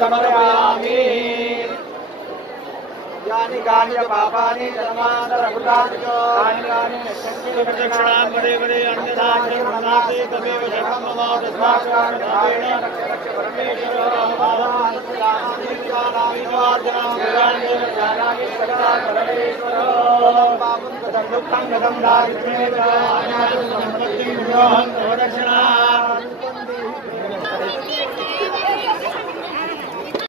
समर्पयामि यानि कानि च पापानि जन्मान्तरभूतानि च तानि कानि प्रदक्षिणां पदे पदे अन्यदाचरणाते तमेव शरणं मम तस्मात् परमेश्वर